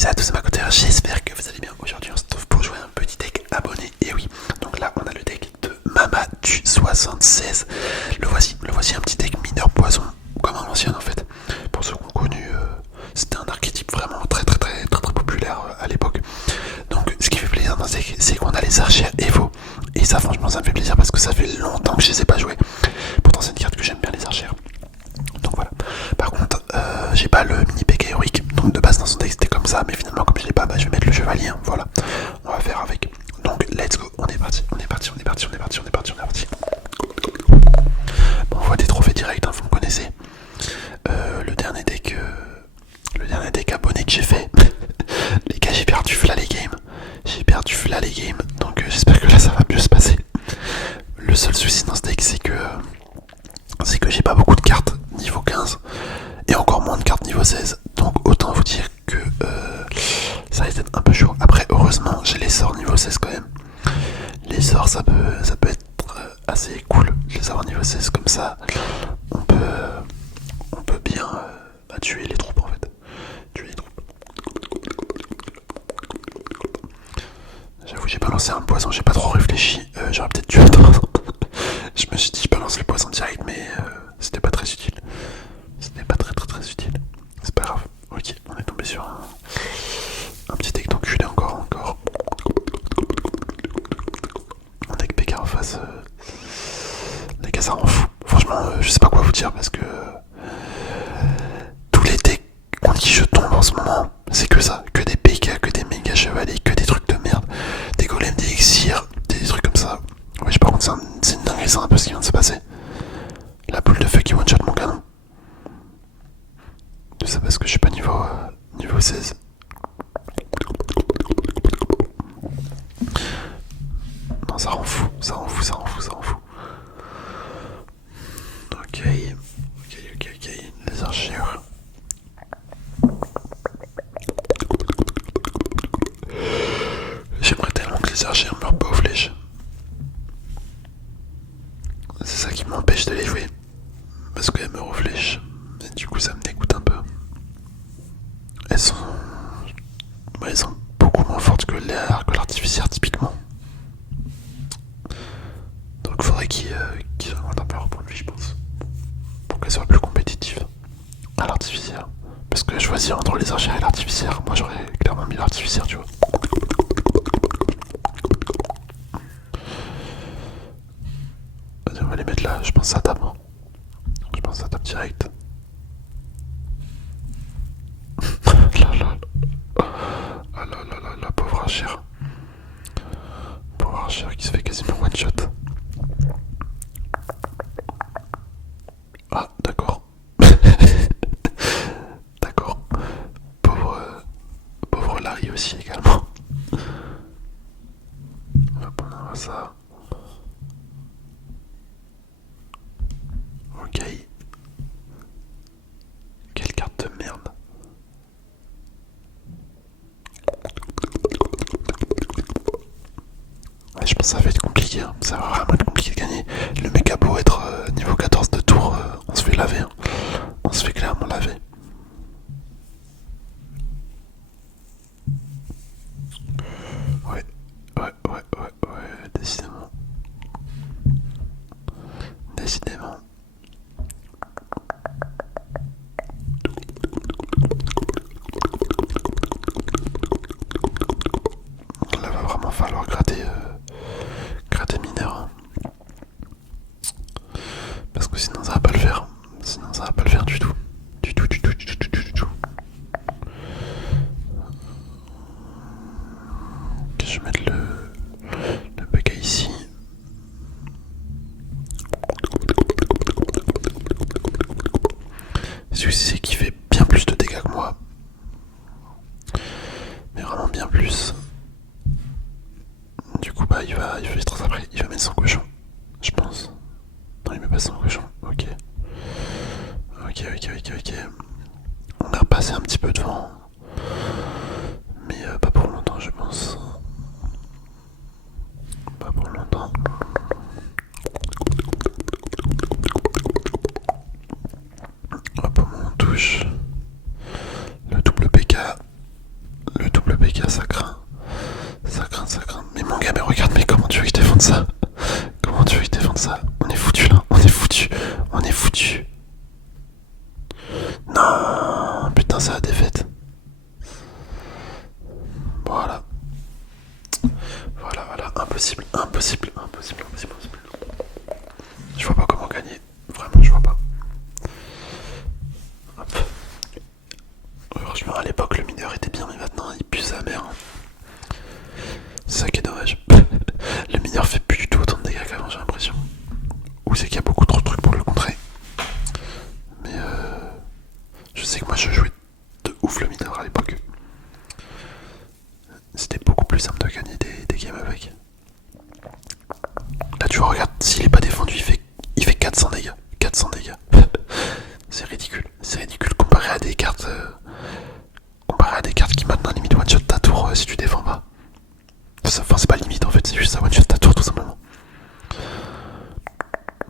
Salut à tous, c'est Makoter, j'espère que vous allez bien. Aujourd'hui on se trouve pour jouer un petit deck abonné. Et oui, donc là on a le deck de Mama du 76. Le voici un petit deck mineur poison, comme à l'ancienne en fait. Pour ceux qui ont connu, c'était un archétype vraiment très populaire à l'époque. Donc ce qui fait plaisir dans ce deck, c'est qu'on a les archères Evo. Et ça franchement ça me fait plaisir parce que ça fait longtemps que je les ai pas joués. Pourtant c'est une carte que j'aime bien, les archères. Donc voilà. Par contre, j'ai pas le mini PK héroïque. Donc de base dans son deck c'était comme ça, mais finalement comme je l'ai pas, bah, je vais mettre le chevalier. Hein. Voilà. On va faire avec. Donc let's go. On est parti. Bon, on voit des trophées directs, hein, vous me connaissez. Le dernier deck abonné que j'ai fait. Les gars, j'ai perdu Fla les games. Donc j'espère que là ça va mieux se passer. Le seul souci dans ce deck c'est que j'ai pas beaucoup de cartes niveau 15 et encore moins de cartes niveau 16. Donc autant vous dire que ça risque d'être un peu chaud. Après heureusement j'ai les sorts niveau 16 quand même. Les sorts ça peut être assez cool de les avoir niveau 16 comme ça. On peut bien tuer les troupes en fait. Tuer les troupes. J'avoue j'ai balancé un poison, j'ai pas trop réfléchi. J'aurais peut-être dû attendre. Je me suis dit je balance le poison direct mais c'était pas très utile. C'était pas très utile. C'est pas grave. Ok, on est tombé sur un petit deck d'enculé encore. Un deck PK en face. Les gars ça rend fou. Franchement je sais pas quoi vous dire parce que tous les decks contre qui je tombe en ce moment, c'est que ça. Que des PK, que des méga chevaliers, que des trucs de merde. Des golems, des elixirs, des trucs comme ça. Ouais, par contre c'est une dinguerie, c'est un peu ce qui vient de se passer. La boule de feu qui one-shot mon canon. Tout ça parce que je suis pas niveau 16. Non, ça rend fou. Ok. Les archères. J'aimerais tellement que les archères meurent pas aux flèches. C'est ça qui m'empêche de les jouer. Parce qu'elles meurent aux flèches. Et du coup ça me dégoûte un peu. Elles sont beaucoup moins fortes que l'artificière typiquement. Donc il faudrait qu'ils augmentent un peu leur point de vie je pense. Pour qu'elles soient plus compétitives à l'artificière. Parce que choisir entre les archères et l'artificière, moi j'aurais clairement mis l'artificière tu vois. Vas-y on va les mettre là, je pense que ça tape. Hein. Je pense que ça tape direct. La pauvre archère. Pauvre archère qui se fait quasiment one shot. Ah d'accord. D'accord. Pauvre Larry aussi également. On va prendre ça. Ok. Quelle carte de merde. Ouais, je pense que ça va être compliqué, hein. Ça va vraiment être compliqué de gagner. Le mec a beau être niveau 14 de tour, on se fait laver. Hein. On se fait clairement laver. Ouais, décidément. Là va vraiment falloir gratter mineur. Hein. Parce que sinon ça va pas le faire. Du tout. Du tout. Ok, je vais mettre le PK ici. Celui-ci c'est qui fait bien plus de dégâts que moi. Mais vraiment bien plus. Du coup bah il va juste après, il va mettre son cochon. Je pense. Non il met pas son cochon. Ok. On a repassé un petit peu devant. Mais pas pour longtemps je pense. Pas pour longtemps. Hop, on touche. Le double PK. gars, mais regarde, mais comment tu veux que je défende ça? Comment tu veux que je défende ça? On est foutu là, on est foutu. On est foutu. Non, putain, c'est la défaite. Voilà. Voilà, voilà, impossible, impossible, impossible, impossible, impossible. Je vois pas comment gagner. Vraiment, je vois pas. Hop. Franchement, à l'époque, le mineur était bien, mais maintenant, il pue sa mère. C'est ça qui est dommage. Le mineur fait plus du tout autant de dégâts qu'avant, j'ai l'impression. Ou c'est qu'il y a beaucoup trop de trucs pour le contrer. Mais je sais que moi, je jouais de ouf le mineur à l'époque. C'était beaucoup plus simple de gagner des games avec. Là, tu vois, regarde, s'il est pas défendu, il fait 400 dégâts. 400 dégâts. C'est ridicule. C'est ridicule comparé à des cartes. Comparé à des cartes qui maintenant limite one shot ta tour si tu défends pas. Enfin, c'est pas limite en fait, c'est juste ça one shot ta tour tout simplement.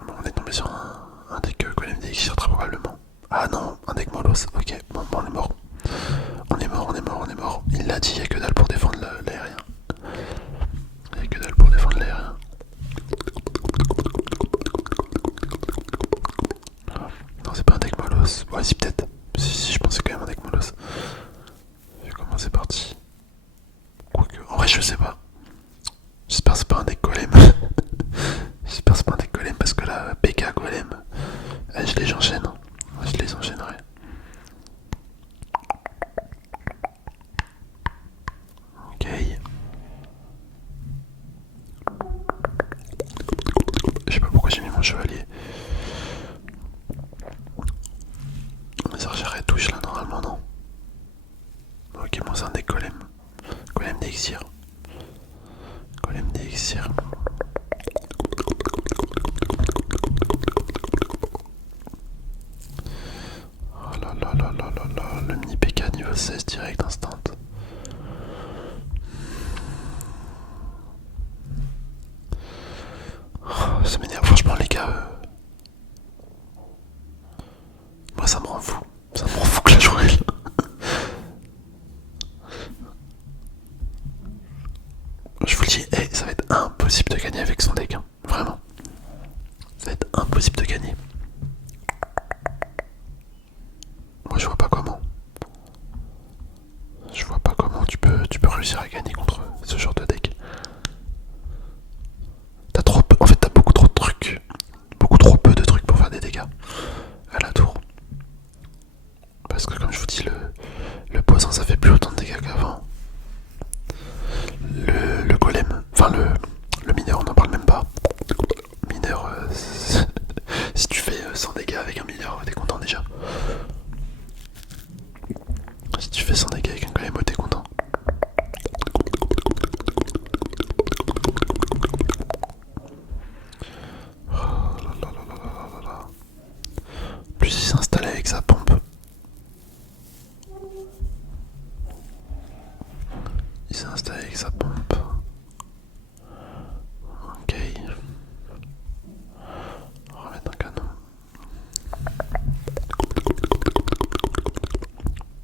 Bon, on est tombé sur un deck Golem d'Elixir très probablement. Ah non, un deck Molos. Ok, bon, on est mort. On est mort, on est mort, on est mort. Il l'a dit, il y a que dalle pour défendre l'aérien. Il y a que dalle pour défendre l'aérien. Non, c'est pas un deck Molos. Ouais, si, peut-être. Si, je pense que c'est quand même un deck Molos. Vu comment c'est parti. Quoique, en vrai, je sais pas. J'espère que c'est pas un deck Golem. J'espère que c'est pas un deck Golem parce que là, PK Golem, je les enchaîne. Je les enchaînerai. Ok. Je sais pas pourquoi j'ai mis mon chevalier. Mes archères elles touchent là normalement, non? Ok, bon, c'est un deck Golem. Golem d'Elixir. Golem d'Elixir. Oh là là là là là là, le mini PK niveau 16 direct instant. Oh, ça m'énerve, franchement les gars. Moi ça me rend fou. Ça me rend fou que la journée là. Je vous le dis, hey, ça va être impossible de gagner avec son deck, hein. Vraiment. Ça va être impossible de gagner. Moi je vois pas comment. Je vois pas comment tu peux réussir à gagner contre ce genre de deck. T'as trop peu, en fait t'as beaucoup trop de trucs. Beaucoup trop peu de trucs pour faire des dégâts à la tour. Parce que comme je vous dis, le poison ça fait plus autant de dégâts qu'avant. Le golem, enfin le mineur on n'en parle même pas. Mineur, si tu fais 100 dégâts avec un mineur, t'es content déjà. Si tu fais 100 dégâts avec un golem, t'es content. Oh là là là là là là. Plus il s'est installé avec sa pompe. Il s'est installé avec sa pompe. Ok. On va remettre un canon.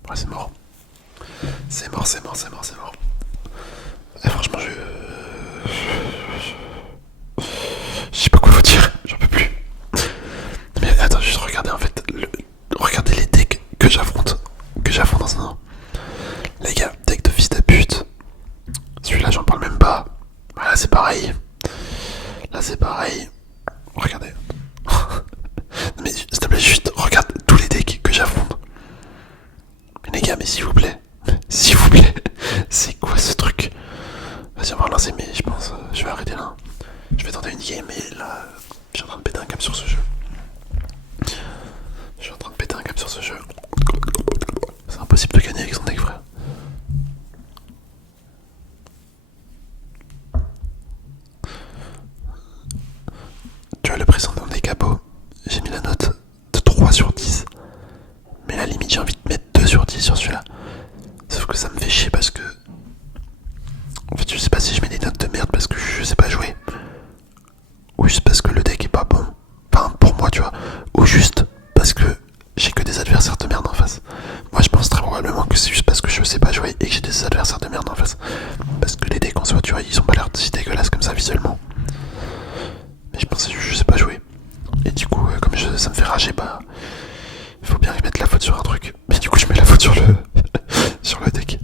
Ouais, c'est mort. C'est mort, c'est mort, c'est mort, c'est mort. Et franchement, je sais pas quoi vous dire, j'en peux plus. Mais attends, juste regardez en fait, regardez les decks que j'affronte dans ce moment. Les gars, deck de fils de pute. Celui-là, j'en parle même pas. Voilà, c'est pareil. Là, c'est pareil. Regardez. Mais s'il te plaît, juste regarde tous les decks que j'affronte. Mais les gars, mais s'il vous plaît, c'est quoi ce truc? Vas-y, on va relancer, mais je pense, je vais arrêter là. Je vais tenter une game, mais là, je suis en train de péter un câble sur ce jeu. Je suis en train de péter un câble sur ce jeu. C'est impossible de gagner avec son deck, frère. Tu vois, le précédent des capots, j'ai mis la note de 3 sur 10. Mais la limite, j'ai envie de mettre 2 sur 10 sur celui-là. Sauf que ça me fait chier parce que... En fait, je sais pas si je mets des notes de merde parce que je sais pas jouer. Ou juste parce que le deck est pas bon. Enfin, pour moi, tu vois. Ou juste parce que j'ai que des adversaires de merde en face. Moi, je pense très probablement que c'est juste parce que je sais pas jouer et que j'ai des adversaires de merde en face. Parce que les decks en soi, tu vois, ils ont pas l'air si dégueulasses comme ça visuellement. Mais je pensais je sais pas jouer. Et du coup, comme ça me fait rager, bah il faut bien mettre la faute sur un truc. Mais du coup, je mets la faute sur le sur le deck.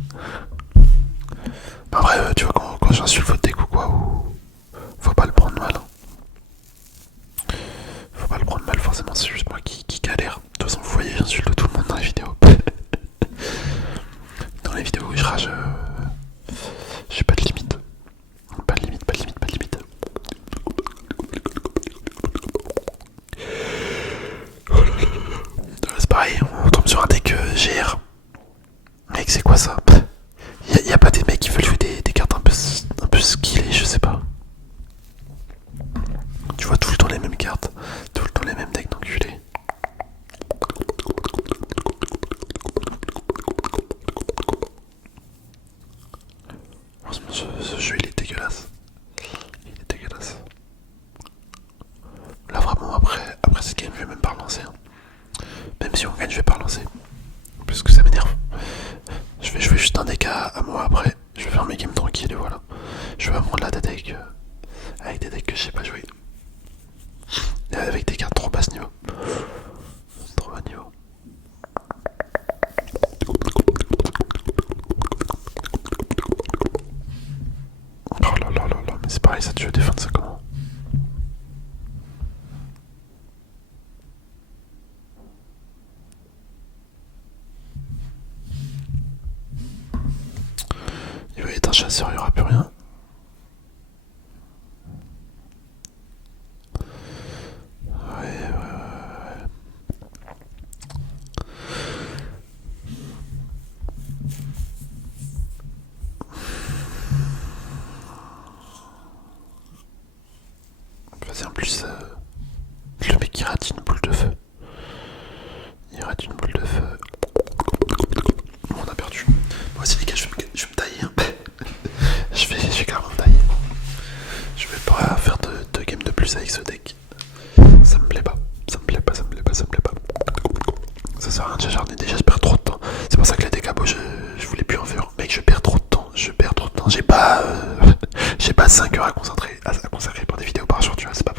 Bah, en vrai, tu vois, quand j'insulte votre deck ou quoi, faut pas le prendre mal. Hein. Faut pas le prendre mal, forcément, c'est juste moi qui galère. De toute façon, vous voyez, j'insulte tout le monde dans les vidéos. Dans les vidéos où je rage, j'ai pas de limite. Pas de limite, pas de limite, pas de limite. C'est pareil, on tombe sur un deck GR. Mec, c'est quoi ça? Y a pas des mecs qui veulent jouer des cartes un peu skillées, je sais pas. Tu vois tout le temps les mêmes cartes, tout le temps les mêmes decks d'enculés. Franchement, ce jeu il est dégueulasse. Il est dégueulasse. Là vraiment après cette game je vais même pas relancer. Hein. Même si on gagne je vais pas relancer. Parce que ça m'énerve. Je vais jouer juste un deck à moi après. Je vais faire mes games tranquilles et voilà. Je vais prendre la deck avec des decks que je sais pas jouer. Et avec des cartes trop bas niveau. Trop bas niveau. Oh là là là là, mais c'est pareil ça, tu veux défendre ça comment? Il va être un chasseur, il n'y aura plus rien. Ouais. Vas-y, en plus, le mec il rate une boule de feu. Il rate une boule de feu. Bon, on a perdu. Bon, vas-y les gars, je vais me tailler. Hein. je vais clairement me tailler. Je vais pas faire de game de plus avec ce deck. Ça me plaît pas. Ça me plaît pas. Ça sert à rien de j'acharner. Déjà, je perds trop de temps. C'est pour ça que les decks à beau, je voulais plus en faire. Mec, je perds trop de temps. J'ai pas 5 heures à consacrer pour des vidéos par jour, tu vois. C'est pas